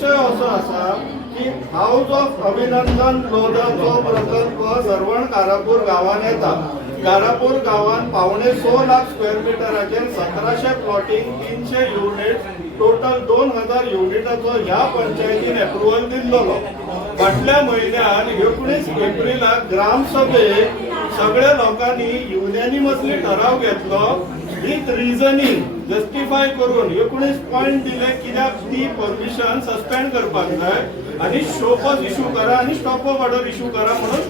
विषय असो असा की हाऊस ऑफ अभिनंदन लोधरचो प्रकल्प सरवण कारापूर गावान येता. कारापूर गावान 1.25 लाख स्क्वेअर मिटराचेर 1700 प्लॉटिंग 300 युनिट टोटल 2000 युनिटाचो ह्या पंचायतीन अप्रुव्हल दिल्लो. फाटल्या म्हयन्यात 19 एप्रिलाक ग्रामसभेत सगळ्या लोकांनी युनॅनिमसली ठराव घेतलो विथ रिझनिंग जस्टिफाय करून 19 पॉइंट दिले कित्याक ती परमिशन सस्पेंड करपाक जाय आणि शो कॉज इश्यू करा आणि स्टॉप ऑफ ऑर्डर इश्यू करा म्हणून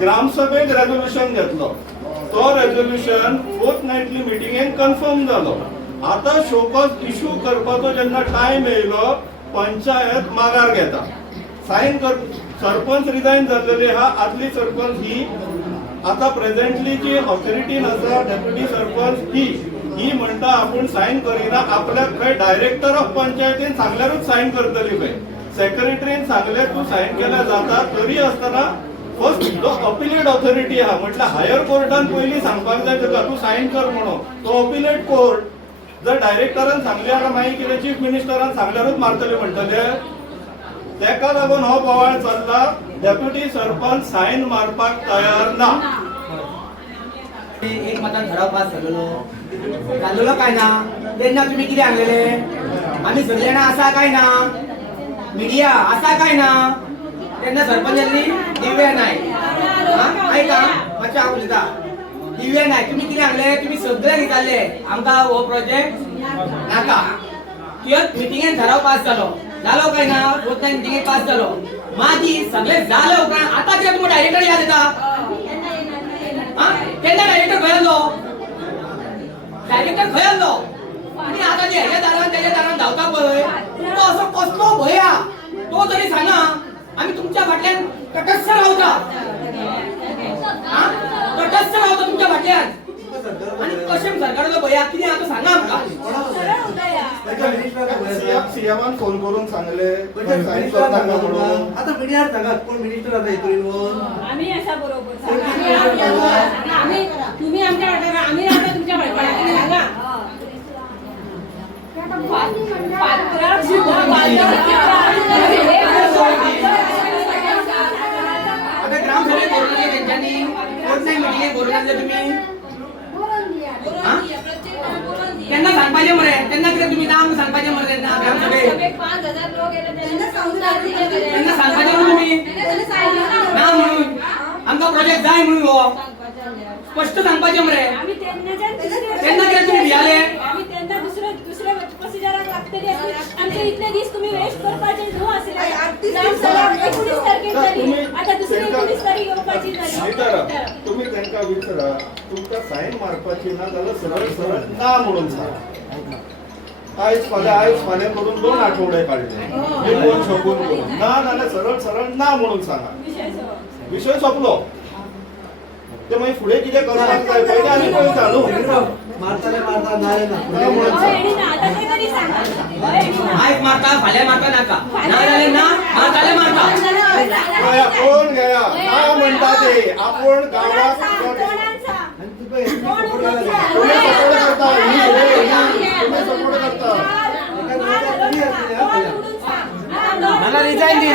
ग्रामसभेत रेझोल्युशन घेतलो. तो रेझोल्युशन फोर्थनाइटली मिटिंगेन कन्फर्म जालो. आता शो कॉज इश्यू करपाचो जेन्ना टाइम येयलो पंचायत माघार घेता. साइन कर सरपंच रिजाइन जाल्लेली हा आदली सरपंच ही आता प्रेझेंटली जी ऑथॉरिटीन आसा डेप्युटी सरपंच ही म्हणटा आपण साइन करिना. आपल्याक खंय डायरेक्टर ऑफ पंचायतीन सांगल्यारूच साइन करतली खंय. सेक्रेटरीन सांगले तू साइन केल्या जाता तरी आसतना फर्स्ट जो अपिलेट ऑथॉरिटी आहा म्हटल्यार हायर कोर्टान पयलीं सांगपाक जाय तुका तू साइन कर म्हणून. तो अपिलेट कोर्ट जर डायरेक्टरान सांगले जाल्यार मागीर कितें चीफ मिनिस्टरान सांगल्यारूच मारतले म्हणटले. तेका लागून हो बोवाळ चल्ला. डेप्युटी सरपंच साइन मारपाक तयार ना. एक मतान ठराव पास झालेलो काय ना. तेन्ना तुम्ही कितें सांगलेले आमी सगळे जाणां आसा काय ना, मिडिया आसा काय ना. तेन्ना सरपंचांनी दिव्या नाय ऐका मातशें हांव उलयता. दिव्या नाय तुम्ही कितें सांगले तुम्ही सगळे विचारले आमकां हो प्रोजेक्ट नाका. कित्याक मिटिंगेन ठराव पास जालो काय ना. फोर्थनाइट मिटिंगेन पास जालो मागीर सगळे जाले उपरांत आतां कित्याक तुमी डायरेक्टर याद येता. केन्ना डायरेक्टर खंय आसलो. डायरेक्टर खंय आसलो आनी आतां जे हेज्या दारान तेज्या दारान धांवता पळय तुमचो असो कसलो भंय हा तो तरी सांगा. आमी तुमच्या फाटल्यान तटस्थ रावता. तटस्थ रावता तुमच्या फाटल्यान. आणि कशें सरकाराचो भंय हा कितें आतां सांगा आमकां. सीएमान फोन करून सांगले साइन करता म्हणून. आता मिडियार सांगा कोण मिनिस्टर आता येतलो. आम्ही असा बरोबर आम्ही तुम्ही आमच्या वाटेला आम्ही आता तुमच्या वाटेला सांगा. आता ग्रामसभेत बोलले त्यांनी फोर्थनाइट मिटिंगेक बोलले तुम्ही त्यांना सांगपाचे मरे. त्यांना कितें तुम्ही नाम सांगपाचे मरे. त्यांना ग्रामसभेत 5000 लोक येले त्यांना सांगपाचे तुम्ही ना म्हणून आमचा प्रोजेक्ट जाय म्हणून हो स्पष्ट सांगपाचे मरे. त्यांना कितें तुम्ही भियाले. आम्ही त्यांना दुसऱ्या प्रोसिजराक लागतली आमचे इतले दीस तुम्ही वेस्ट करपाचे न्हू आसले. आता दुसरी 19 तारीख येवपाची झाली. तुम्ही त्यांना विचारा तुमका साइन मारपाची ना जाल्यार सरळ सरळ ना म्हणून सांगा. आयज फाल्यां करून 2 आठवडे काढले कोण शकून करून ना जाल्यार सरळ सरळ ना म्हणून सांगा. विषय सोंपलो. ते मागीर फुडें कितें करपाक जाय पयलीं आमी पळयता न्हू. मारताले मारता नारे ना आयज मारता फाल्यां मारता नाका ना जाल्यार ना मारताले मारता. कोण घ्या ना म्हणटा ते आपण गावात तुम्ही सपोर्ट करता. तुम्ही सपोर्ट करता. मला रिजाइन दी